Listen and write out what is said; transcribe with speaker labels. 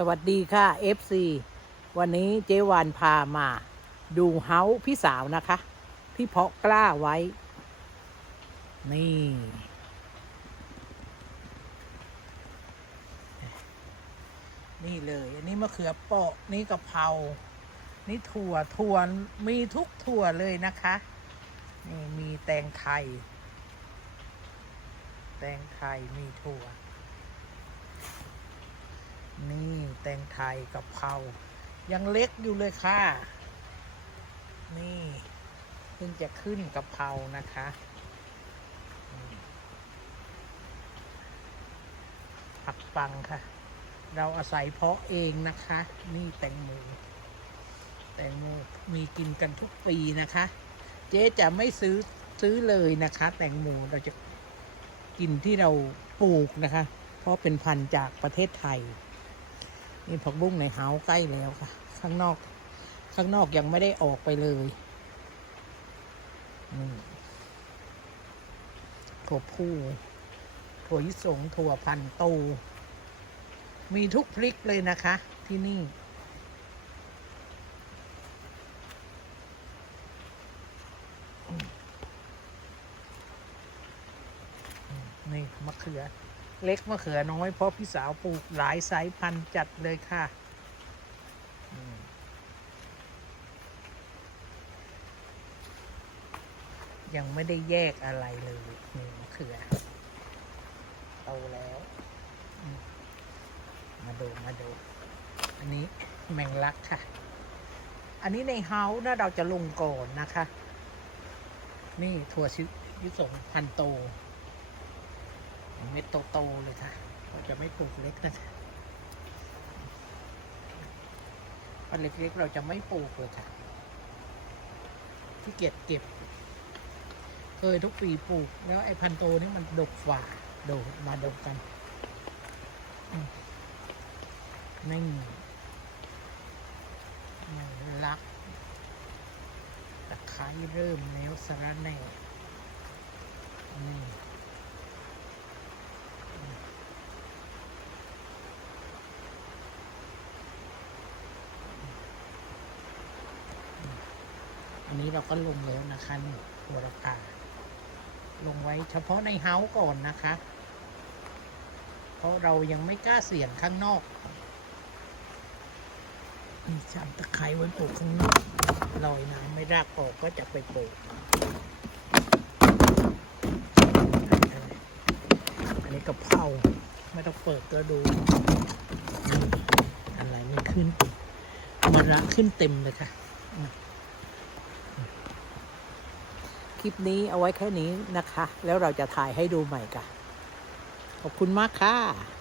Speaker 1: สวัสดีค่ะ FC วันนี้เจวานพามาดูเฮาพี่สาวนะคะ ที่เพาะกล้าไว้ นี่ นี่เลย อันนี้มะเขือเปาะนี่กะเพรานี่ถั่วถั่วมีทุกถั่วเลยนะคะ นี่มีแตงไทย แตงไทยมีถั่ว นี่แตงไทยกับเพรายังเล็กอยู่เลยค่ะ นี่เพิ่งจะขึ้นกับเพรานะคะผักปังค่ะ เราอาศัยเพาะเองนะคะ นี่แตงโมแตงโมมีกินกันทุกปีนะคะ เจ๊จะไม่ซื้อซื้อเลยนะคะ แตงโมเราจะกินที่เราปลูกนะคะ เพราะเป็นพันธุ์จากประเทศไทย นี่ผักบุ้งในเฮาใกล้แล้วค่ะ ข้างนอก ข้างนอกยังไม่ได้ออกไปเลยนี่ถั่วพูถั่วยิสงถั่วพันโต มีทุกพริกเลยนะคะ ที่นี่ นี่มะเขือ เล็กมะเขือน้อย เพราะพี่สาวปลูกหลายสายพันธุ์จัดเลยค่ะ ยังไม่ได้แยกอะไรเลยนี่มะเขือโตแล้ว มาดูมาดู อันนี้แมงลักค่ะ อันนี้ในเฮาส์นะเราจะลงก่อนนะคะ นี่ถั่วชิยุสงพันโต ม็ดโตๆเลยค่ะเราจะไม่ปลูกเล็กนะคะอันเล็กๆเราจะไม่ปลูกเลยค่ะที่เก็บเก็บ เคยทุกปีปลูก แล้วไอ้พันโตนี่มันดกฝ่าโดดมาดกกันนี่นี่ลักตะไคร้เริ่มแล้วสาระแหน่นี่ อั นนี้เราก็ลงแล้วนะคะนี่โหระพาลงไว้เฉพาะในเฮาส์ก่อนนะคะ เพราะเรายังไม่กล้าเสี่ยงข้างนอกมีชามตะไคร้ไว้ปลูกข้างนอกลอยน้ำไม่รากออกก็จะไปปลูกอันนี้กะเพราไม่ต้องเปิดก็ดู อะไรไม่ขึ้นมันระขึ้นเต็มเลยค่ะ ค ลิปนี้เอาไว้แค่นี้นะคะ แล้วเราจะถ่ายให้ดูใหม่ค่ะ ขอบคุณมากค่ะ